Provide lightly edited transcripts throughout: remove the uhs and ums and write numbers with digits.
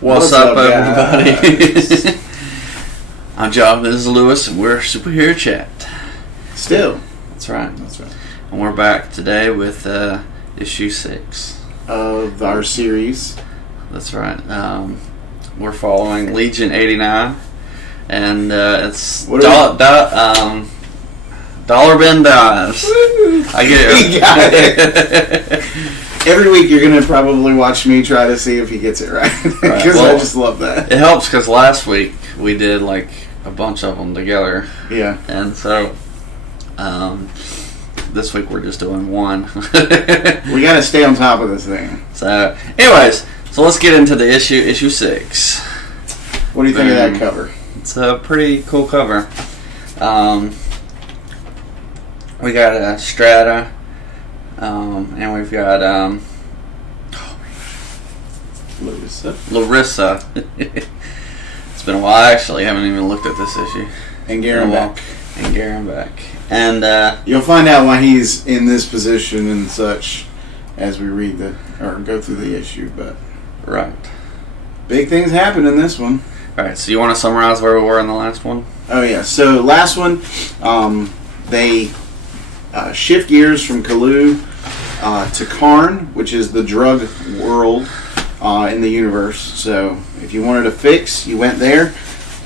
What's up, everybody? I'm John, this is Lewis, and we're Superhero Chat. Still. That's right. And we're back today with issue 6 of our series. That's right. We're following Legion 89, and it's Dollar Bin Dives. I get it. You got it. Every week you're going to probably watch me try to see if he gets it right. Because I just love that. It helps because last week we did like a bunch of them together. Yeah. And so this week we're just doing one. We got to stay on top of this thing. So anyways, so let's get into the issue 6. What do you think of that cover? It's a pretty cool cover. We got Strata, and we've got Larissa. It's been a while. I actually haven't even looked at this issue. And Garen back. And you'll find out why he's in this position and such as we read or go through the issue. But right, big things happen in this one. All right. So you want to summarize where we were in the last one? Oh yeah. So last one, they shift gears from L.E.G.I.O.N to L.E.G.I.O.N, which is the drug world in the universe. So if you wanted a fix, you went there.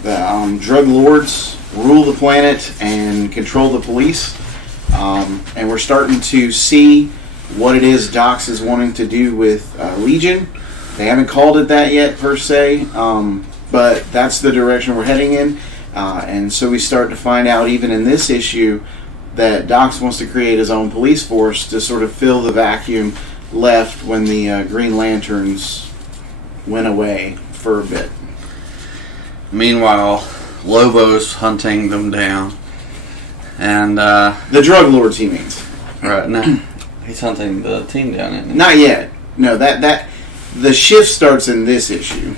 The drug lords rule the planet and control the police. And we're starting to see what it is Dox is wanting to do with Legion. They haven't called it that yet, per se, but that's the direction we're heading in. And so we start to find out, even in this issue, that Dox wants to create his own police force to sort of fill the vacuum left when the Green Lanterns went away for a bit. Meanwhile, Lobo's hunting them down. And the drug lords, he means. Right, no. He's hunting the team down, isn't he? Not yet. No, that the shift starts in this issue.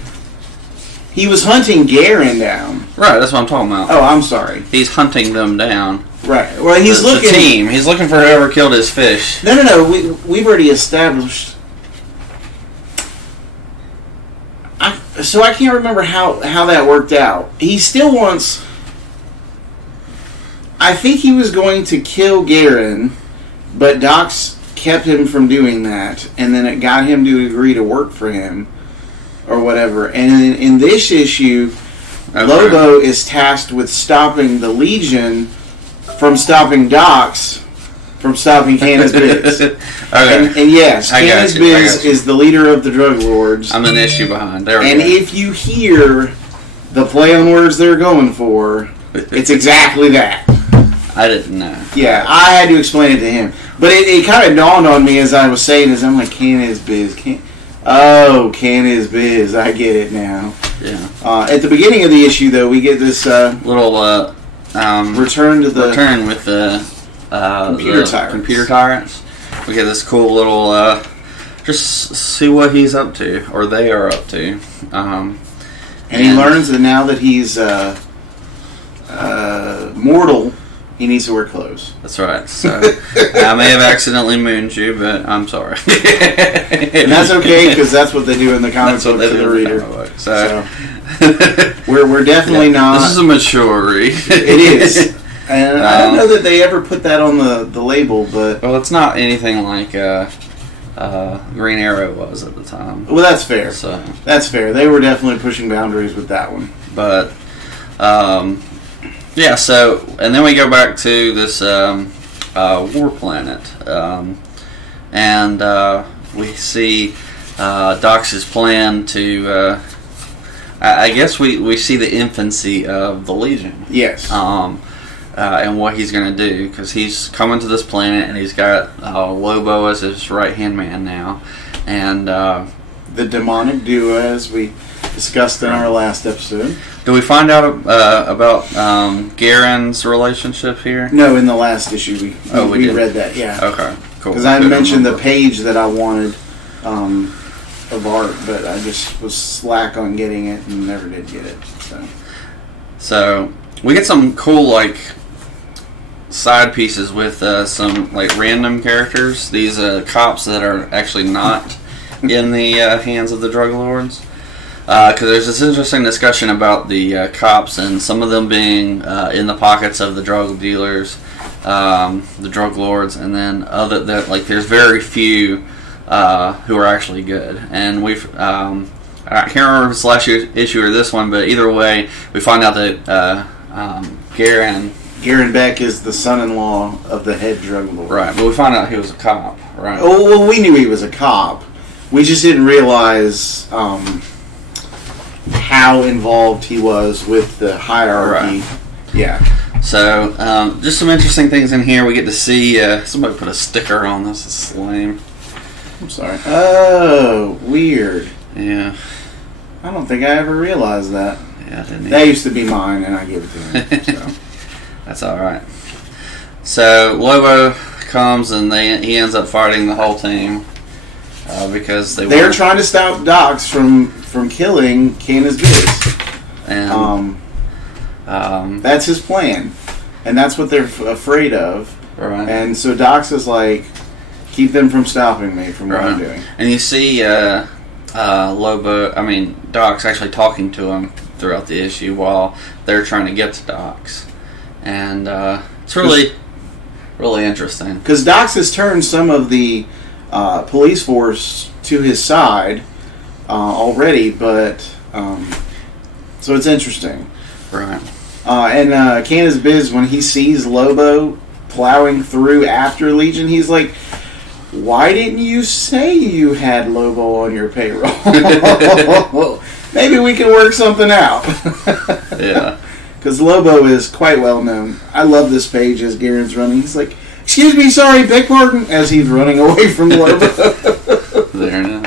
He was hunting Garen down. Right, that's what I'm talking about. Oh, I'm sorry. He's hunting them down. Right. Well, he's looking. The team. He's looking for whoever killed his fish. No. We've already established. So I can't remember how that worked out. He still wants. I think he was going to kill Garen, but Dox kept him from doing that, and then it got him to agree to work for him, or whatever. And in this issue, Lobo is tasked with stopping the Legion from stopping Dox from stopping Candace Biz. And yes, Candace Biz is the leader of the drug lords. I'm an issue behind. There we go. If you hear the play on words they're going for, it's exactly that. I didn't know. Yeah, I had to explain it to him. But it kind of dawned on me as I was saying this. I'm like, Candace Biz. Candace Biz. I get it now. Yeah. At the beginning of the issue, though, we get this little return with the computer tyrants. We get this cool little just see what he's up to, or they are up to. And he learns that now that he's mortal, he needs to wear clothes. That's right. So I may have accidentally mooned you, but I'm sorry. And that's okay, because that's what they do in the comic book to the reader. So we're definitely not. This is a mature read. It is. And I don't know that they ever put that on the label, but well, it's not anything like Green Arrow was at the time. Well, that's fair. So that's fair. They were definitely pushing boundaries with that one. But yeah. So and then we go back to this war planet, and we see Dox's plan to. I guess we see the infancy of the Legion. Yes. And what he's going to do, because he's coming to this planet and he's got Lobo as his right-hand man now. And the demonic duo, as we discussed in our last episode. Do we find out about Garen's relationship here? No, in the last issue we read that, yeah. Okay, cool. Because I mentioned the page that I wanted of art, but I just was slack on getting it and never did get it. So we get some cool, like, side pieces with some like random characters. These cops that are actually not in the hands of the drug lords. because there's this interesting discussion about the cops and some of them being in the pockets of the drug dealers, the drug lords, and then other that like there's very few who are actually good. And we've I can't remember if it's the last issue or this one, but either way, we find out that Garen Beck is the son-in-law of the head drug lord. Right, but we find out he was a cop, right? Oh, well, we knew he was a cop. We just didn't realize how involved he was with the hierarchy. Right. Yeah. So, just some interesting things in here. We get to see somebody put a sticker on this. This is lame. I'm sorry. Oh, weird. Yeah. I don't think I ever realized that. Yeah, I didn't. That used to be mine, and I gave it to him. So. That's all right. So Lobo comes and he ends up fighting the whole team because they're trying to stop Dox from killing Candace Biz, and that's his plan, and that's what they're afraid of. Right. And so Dox is like, keep them from stopping me from what I'm doing. And you see Dox actually talking to him throughout the issue while they're trying to get to Dox. And it's really interesting. Because Dox has turned some of the police force to his side already, but so it's interesting. Right. And Candace Biz, when he sees Lobo plowing through after Legion, he's like, why didn't you say you had Lobo on your payroll? Maybe we can work something out. Yeah. Because Lobo is quite well known. I love this page as Garen's running. He's like, excuse me, sorry, beg pardon, as he's running away from Lobo. There it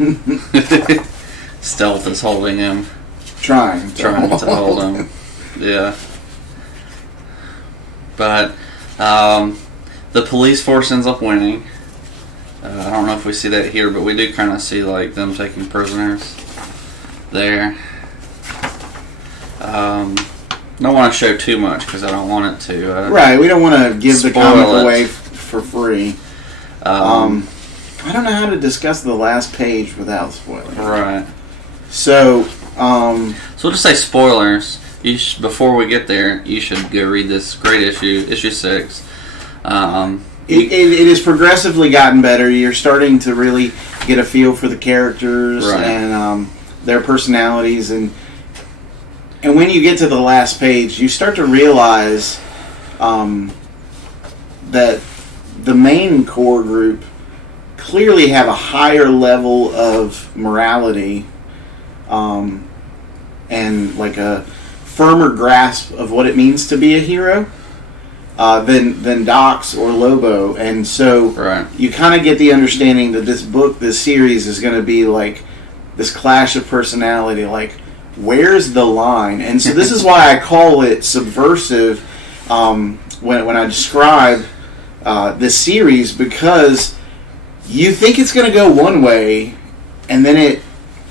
is. Stealth is holding him. Trying to hold him. Yeah. But the police force ends up winning. I don't know if we see that here, but we do kind of see like them taking prisoners there. Don't want to show too much because I don't want it to. Right, we don't want to give the comic away for free. I don't know how to discuss the last page without spoiling. Right. So we'll just say spoilers. Before we get there, you should go read this great issue 6. It has progressively gotten better. You're starting to really get a feel for the characters and their personalities, and when you get to the last page, you start to realize that the main core group clearly have a higher level of morality and like a firmer grasp of what it means to be a hero than Dox or Lobo, and so you kind of get the understanding that this series is going to be like this clash of personality, like where's the line? And so this is why I call it subversive when I describe this series, because you think it's going to go one way, and then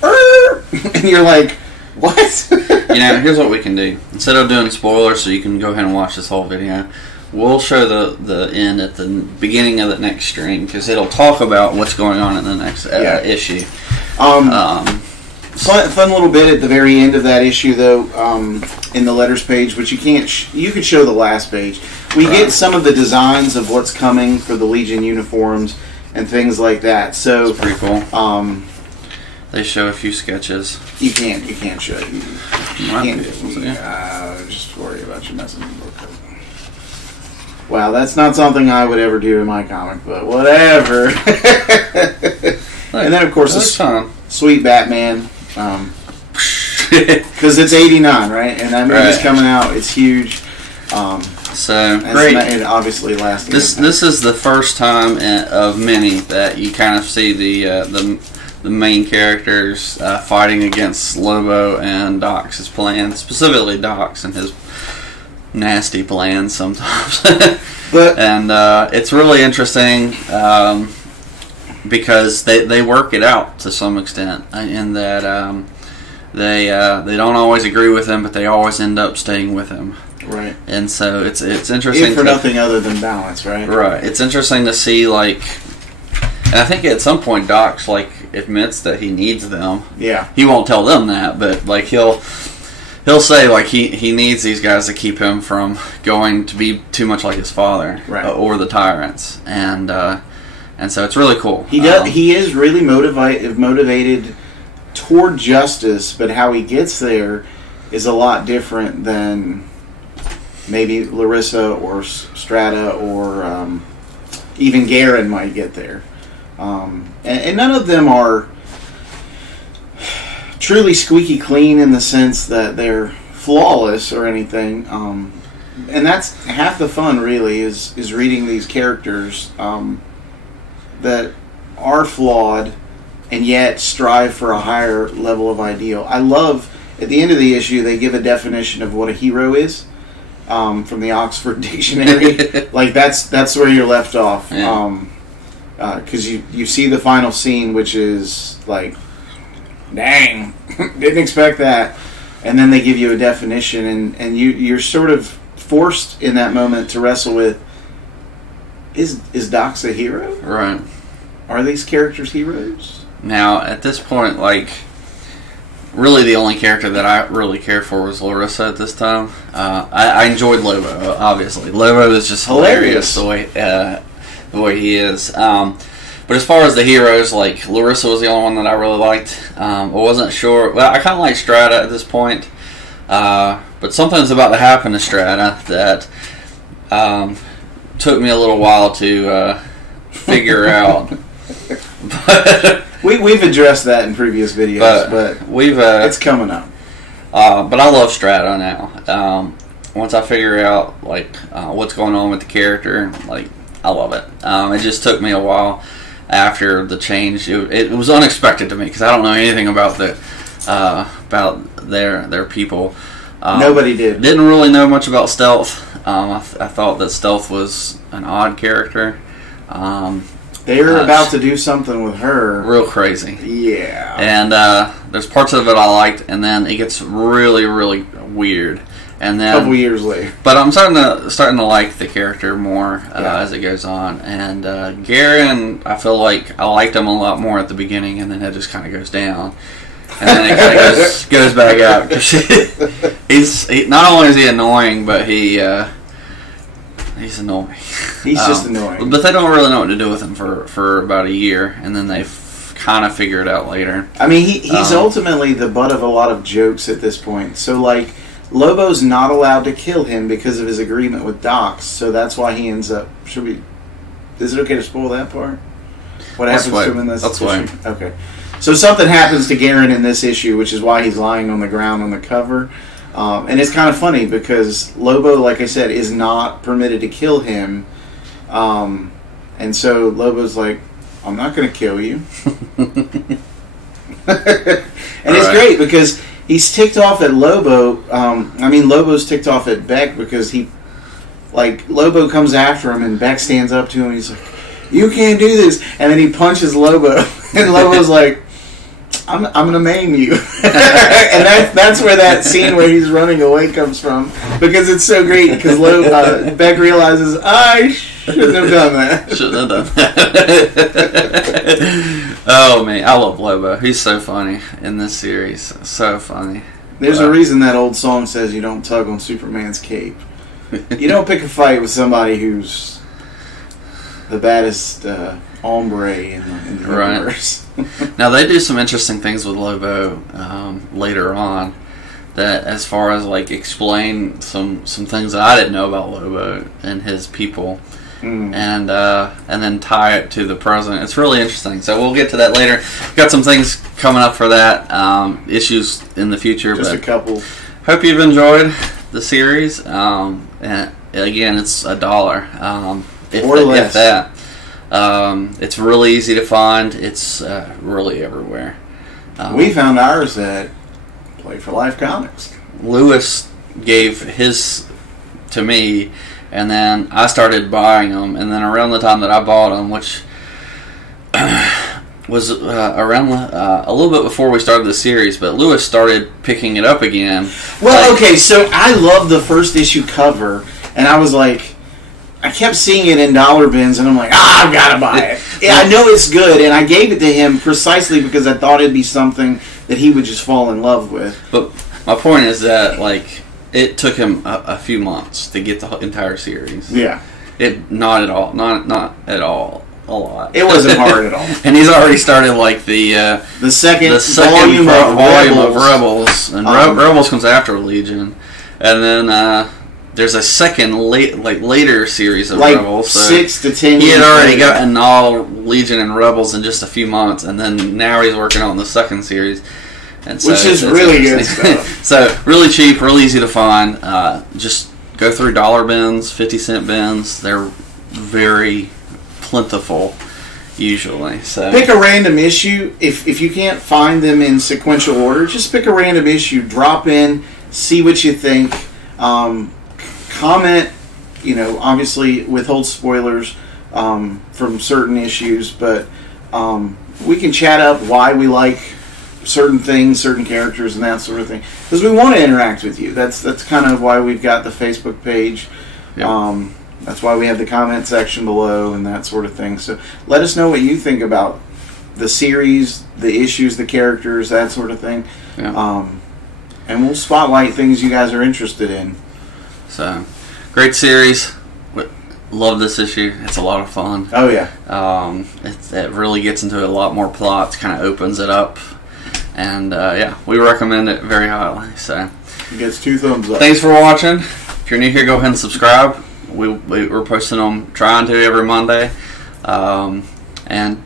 and you're like, what? Here's what we can do. Instead of doing spoilers so you can go ahead and watch this whole video, we'll show the end at the beginning of the next stream, because it'll talk about what's going on in the next issue. Fun little bit at the very end of that issue, though, in the letters page, which you can't. You could show the last page. We get some of the designs of what's coming for the Legion uniforms and things like that. So it's pretty cool. They show a few sketches. You can't show it. You can't. Just worry about your messenger book. Wow, that's not something I would ever do in my comic, but whatever. And then, of course, the sweet Batman. Because it's 89, right? And that movie's coming out. It's huge. So great. And obviously lasting. This is the first time of many that you kind of see the main characters fighting against Lobo and Dox's plan, specifically Dox and his nasty plans sometimes. And it's really interesting because they work it out to some extent in that they don't always agree with him, but they always end up staying with him. Right. And so it's interesting. For nothing other than balance, right? Right. It's interesting to see, like, and I think at some point Dox, like, admits that he needs them. Yeah. He won't tell them that, but like he'll say like he needs these guys to keep him from going to be too much like his father, right. Or the tyrants, and so it's really cool. He is really motivated toward justice, but how he gets there is a lot different than maybe Larissa or Strata or even Garen might get there. And none of them are truly squeaky clean in the sense that they're flawless or anything. And that's half the fun, really, is reading these characters that are flawed and yet strive for a higher level of ideal. I love, at the end of the issue, they give a definition of what a hero is from the Oxford Dictionary. Like, that's where you're left off. Yeah. Because you see the final scene, which is like, dang, didn't expect that. And then they give you a definition, and you're sort of forced in that moment to wrestle with, is Dox a hero? Right. Are these characters heroes? Now, at this point, like, really the only character that I really cared for was Larissa at this time. I enjoyed Lobo, obviously. Lobo is just hilarious the way he is. But as far as the heroes, like, Larissa was the only one that I really liked. I wasn't sure. Well, I kind of like Strata at this point. But something's about to happen to Strata that took me a little while to figure out. But we've addressed that in previous videos, but it's coming up. But I love Strata now. Once I figure out like what's going on with the character, like, I love it. It just took me a while after the change. It was unexpected to me because I don't know anything about their people. Nobody did. Didn't really know much about Stealth. I thought that Stealth was an odd character. They were about to do something with her. Real crazy. Yeah. And there's parts of it I liked, and then it gets really, really weird. And then a couple years later. But I'm starting to like the character more as it goes on. And Garen, I feel like I liked him a lot more at the beginning, and then it just kind of goes down. And then it kind of goes back up. He's not only is he annoying, but he's annoying. He's just annoying. But they don't really know what to do with him for about a year, and then they kind of figure it out later. I mean, he's ultimately the butt of a lot of jokes at this point. So, like, Lobo's not allowed to kill him because of his agreement with Dox, so that's why he ends up... Is it okay to spoil that part? What happens to him in this issue? Fine. Okay. So something happens to Garen in this issue, which is why he's lying on the ground on the cover. And it's kind of funny because Lobo, like I said, is not permitted to kill him. And so Lobo's like, I'm not going to kill you. And it's great because he's ticked off at Lobo. Lobo's ticked off at Beck because Lobo comes after him and Beck stands up to him and he's like, you can't do this. And then he punches Lobo. And Lobo's like, I'm going to maim you. And that's where that scene where he's running away comes from. Because it's so great. Because Beck realizes, I shouldn't have done that. Shouldn't have done that. Oh, man. I love Lobo. He's so funny in this series. So funny. There's a reason that old song says you don't tug on Superman's cape. You don't pick a fight with somebody who's the baddest hombre in the universe. Now, they do some interesting things with Lobo later on that, as far as like explain some things that I didn't know about Lobo and his people, and then tie it to the present. It's really interesting. So we'll get to that later. Got some things coming up for that, issues in the future. Just a couple. Hope you've enjoyed the series. And again, it's $1, or less. If that. It's really easy to find. It's really everywhere. We found ours at Play for Life Comics. Lewis gave his to me, and then I started buying them. And then around the time that I bought them, which was around a little bit before we started the series, but Lewis started picking it up again. Well, okay, so I love the first issue cover, and I was like, I kept seeing it in dollar bins, and I'm like, I've got to buy it. I know it's good, and I gave it to him precisely because I thought it'd be something that he would just fall in love with. But my point is that, like, it took him a few months to get the entire series. Yeah. Not at all a lot. It wasn't hard at all. And he's already started, like, the second volume of Rebels. And Rebels comes after Legion. And then there's a second later series of Rebels. So 6 to 10 years. He had already gotten all Legion and Rebels in just a few months, and then now he's working on the second series. And so which is really good stuff. So really cheap, real easy to find. Just go through dollar bins, 50-cent bins. They're very plentiful usually. So pick a random issue. If you can't find them in sequential order, just pick a random issue, drop in, see what you think. Comment, obviously withhold spoilers from certain issues, but we can chat up why we like certain things, certain characters, and that sort of thing, because we want to interact with you. That's kind of why we've got the Facebook page. Yep. That's why we have the comment section below and that sort of thing. So let us know what you think about the series, the issues, the characters, that sort of thing. Yeah. And we'll spotlight things you guys are interested in. So, great series. Love this issue. It's a lot of fun. Oh, yeah. It really gets into a lot more plots, kind of opens it up. And, yeah, we recommend it very highly. So, it gets 2 thumbs up. Thanks for watching. If you're new here, go ahead and subscribe. We're posting them, trying to, every Monday. And,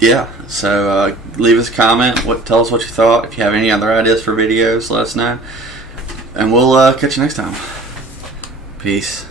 yeah, so leave us a comment. Tell us what you thought. If you have any other ideas for videos, let us know. And we'll catch you next time. Peace.